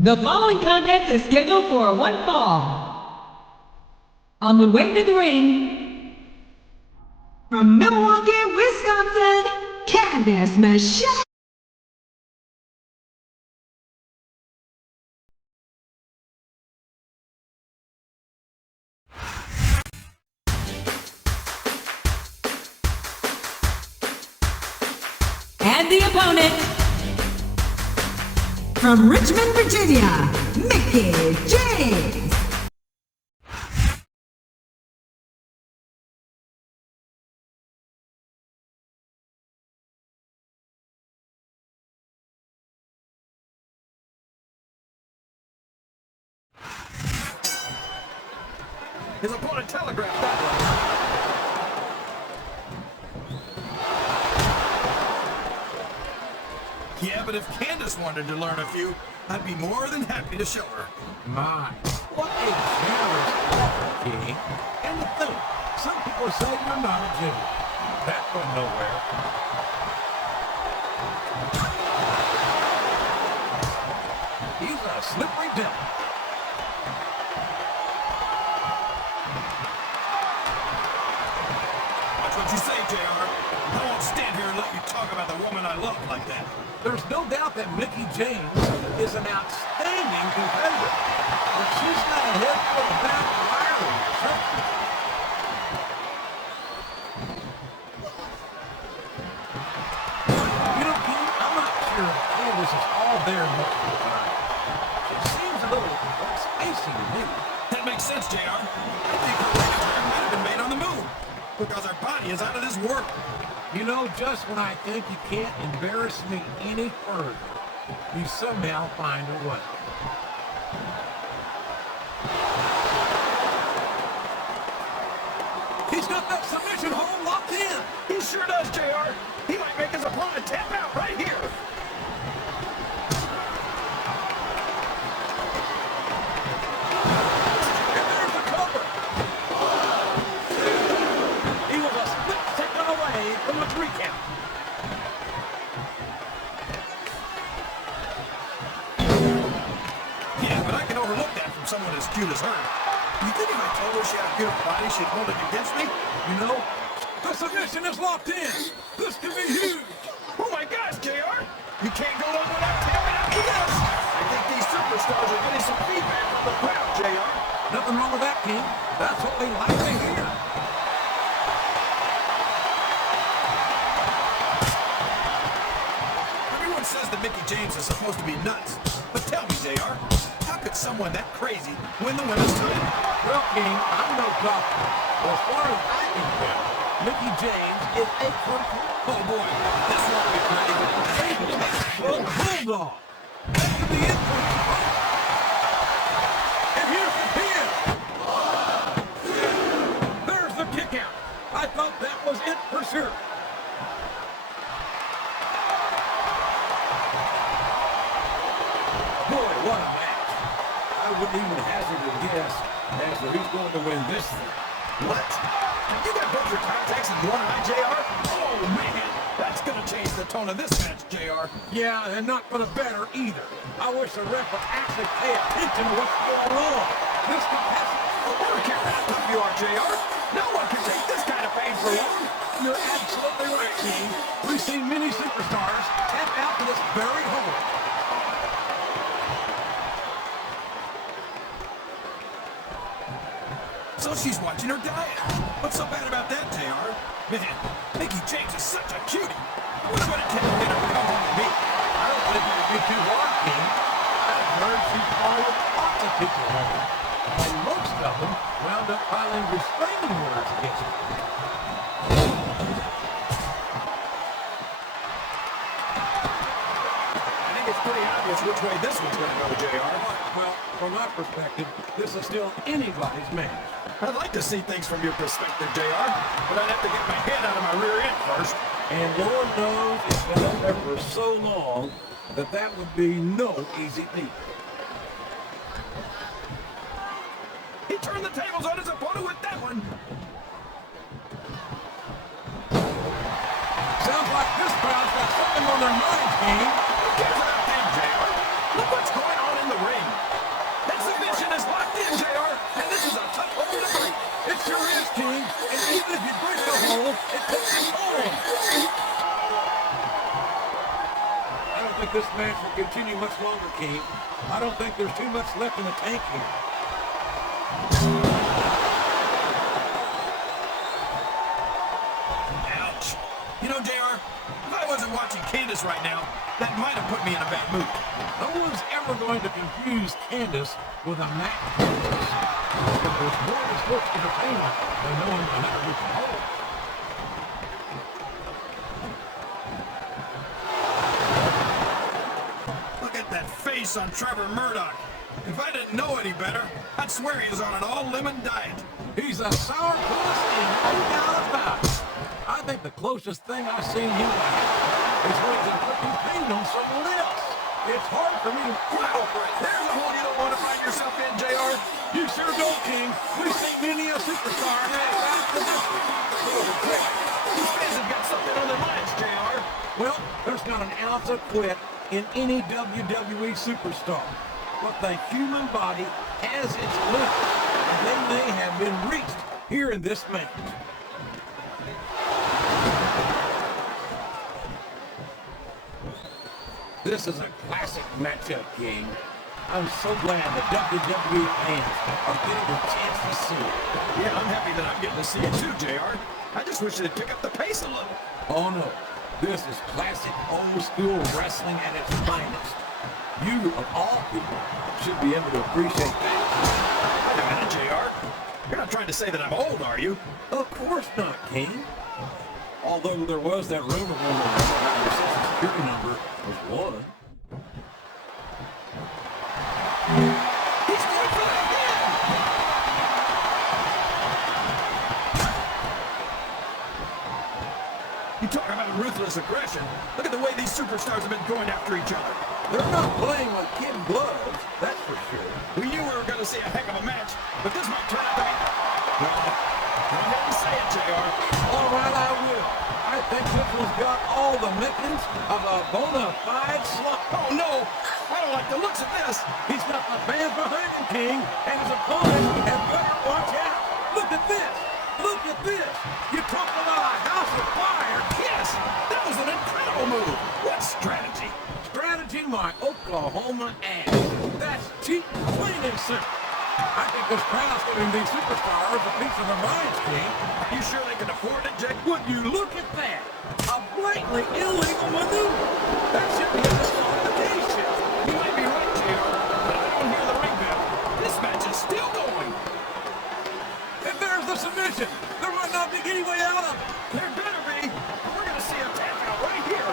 The following contest is scheduled for one fall. On the way to the ring, from Milwaukee, Wisconsin, Candice Michelle. And the opponent, from Richmond, Virginia, Mickie James. His opponent telegraphed that one. Yeah, but if Candice wanted to learn a few, I'd be more than happy to show her. My, what a generous offer, King. And the thing, some people say you're not a genius. That went nowhere. He's a slippery devil. Watch what you say, JR. I won't stand here and let you talk about the woman I love like that. There's no doubt that Mickie James is an outstanding competitor, but she's not a head full of back iron. You know, King, I'm not sure if Candice is all there most of the time. It seems a little spacey to me. That makes sense, JR. I think her latest hire might have been made on the move, because her body is out of this world. You know, just when I think you can't embarrass me any further, you somehow find a way. He's got that submission hold locked in. He sure does, JR. He might make his opponent tap out right here. And there's the cover. He was a split second away from a 3 count. Yeah, but I can overlook that from someone as cute as her. You think if I told her she had a beautiful body, she'd hold it against me? You know, the submission is locked in. This could be huge. Oh my gosh, JR! You can't go on without tapping out for this! I think these superstars are getting some feedback from the crowd, JR. Nothing wrong with that, King. That's what we like to hear. Everyone says that Mickie James is supposed to be nuts. But tell me, JR, how could someone that crazy win the women's title? Well, King, I'm no doctor. But as far as I can tell, Mickie James is a complete. Oh boy, this won't be pretty. Well, hold on. That could be it for you. And here's the pin. There's the kick out. I thought that was it for sure. Boy, what a match. I wouldn't even hazard a guess as to who's going to win this thing. What? You got both your contacts in one eye, JR? Oh man, that's gonna change the tone of this match, JR. Yeah, and not for the better either. I wish the ref would actually pay attention to what's going on. This capacity. I don't care how tough you are, JR. No one can take this kind of pain for long. You're absolutely right, King. We've seen many superstars tap out to this very hold. So she's watching her diet. What's so bad about that, JR? Man, Mickie James is such a cutie. What about it taking her to come home with me? I don't think it would be too hard, King. I've heard she's followed lots of people home, and most of them wound up filing restraining orders against her. I think it's pretty obvious which way this one's gonna go, JR. Well, from my perspective, this is still anybody's match. I'd like to see things from your perspective, JR, but I'd have to get my head out of my rear end first. And Lord knows it's been up there for so long that that would be no easy feat. He turned the tables on his opponent with that one. Sounds like this crowd's got something on their minds, King. Who cares about them, JR? Look what's going on in the ring. control. It takes control. I don't think this match will continue much longer, King. I don't think there's too much left in the tank here. Ouch. You know, JR, if I wasn't watching Candice right now, that might have put me in a bad mood. No one's ever going to confuse Candice with a match. But there's more to sports entertainment than knowing the matter with the whole. Look at that face on Trevor Murdoch. If I didn't know any better, I'd swear he was on an all-lemon diet. He's a sourpuss and no doubt about it. I think the closest thing I've seen him is when he's inflicting pain on someone else. It's hard for me to... Wow, there's a hole you don't want to find yourself in, JR. You sure don't, King. We've seen many a superstar have that position. These fans have got something on their minds, JR. Well, there's not an ounce of quit in any WWE superstar. But the human body has its limits, and they may have been reached here in this match. This is a classic matchup, King. I'm so glad the WWE fans are getting a chance to see it. Yeah, I'm happy that I'm getting to see it too, JR. I just wish they'd pick up the pace a little. Oh no, this is classic old school wrestling at its finest. You, of all people, should be able to appreciate that. Wait a minute, JR. You're not trying to say that I'm old, are you? Of course not, King. Although there was that rumor that your social security number was one. He's going for that again! You talk about ruthless aggression. Look at the way these superstars have been going after each other. They're not playing with kid gloves, that's for sure. We knew we were going to see a heck of a match, but this might turn out to be... Well, go ahead and say it, JR. All right, I will. I think this one's got all the makings of a bona fide slump. Oh, no! I don't like the looks of this. He's got the band behind him, King, and his opponent had better watch out. Look at this. Look at this. You talk about a house of fire. Yes, that was an incredible move. What strategy? Strategy, my Oklahoma ass. That's cheap, plain and simple. I think this crowd's giving these superstars a piece of their minds, King. Are you sure they can afford it, Jake? Would you look at that? A blatantly illegal maneuver. That should be a disqualification. You might be right, JR, but I don't hear the ring bell. This match is still going. And there's the submission. There might not be any way out of it. There better be. We're going to see a tap out right here.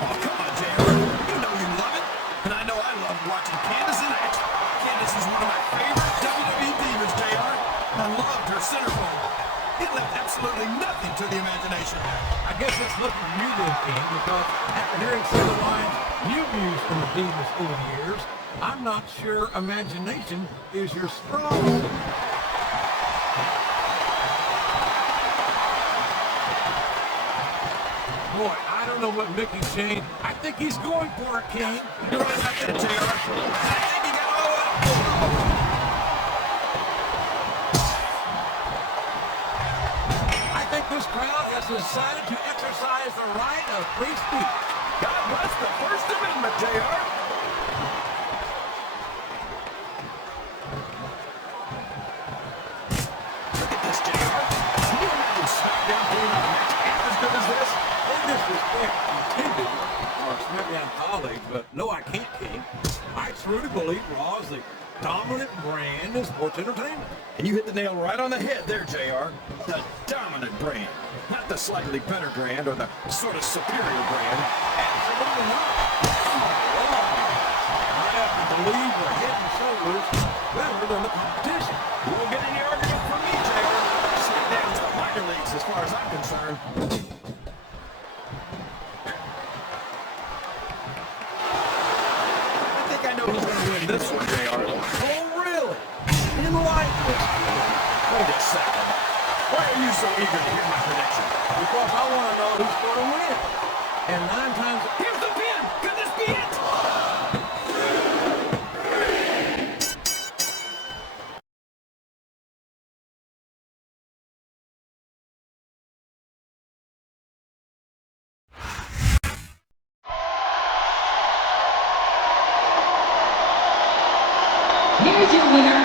Oh, come on, JR. You know you love it. And I know I love watching Candice in action. Candice is one of my favorite WWE divas, JR. I loved her centerfold. It left absolutely nothing to the imagination. I guess it's looking for you then, King, because after hearing some of the lines you've used from the Divas over the years, I'm not sure imagination is your strong suit. Boy, I don't know what Mickie changed. I think he's going for it, King. You're right about that, JR. I think he got all up. I think this crowd has decided to exercise the right of free speech. God bless the First Amendment, JR. Look at this, JR. Can you imagine SmackDown putting on a match half as good as this? No disrespect intended to our SmackDown colleagues, but no, I can't, King. I truly believe Raw is the dominant brand in sports entertainment. And you hit the nail right on the head there, JR. The dominant brand. Not the slightly better brand or the sort of superior brand. Absolutely not. I have to believe we're head and shoulders better than the competition. You won't get any argument from me, JR. SmackDown's the minor leagues as far as I'm concerned. I think I know who's going to win this one, JR. Oh, really? Enlighten us. Wait a second. Why are you so eager to hear my prediction? Because I want to know who's going to win. And 9 times... Here's the pin! Could this be it? is your winner,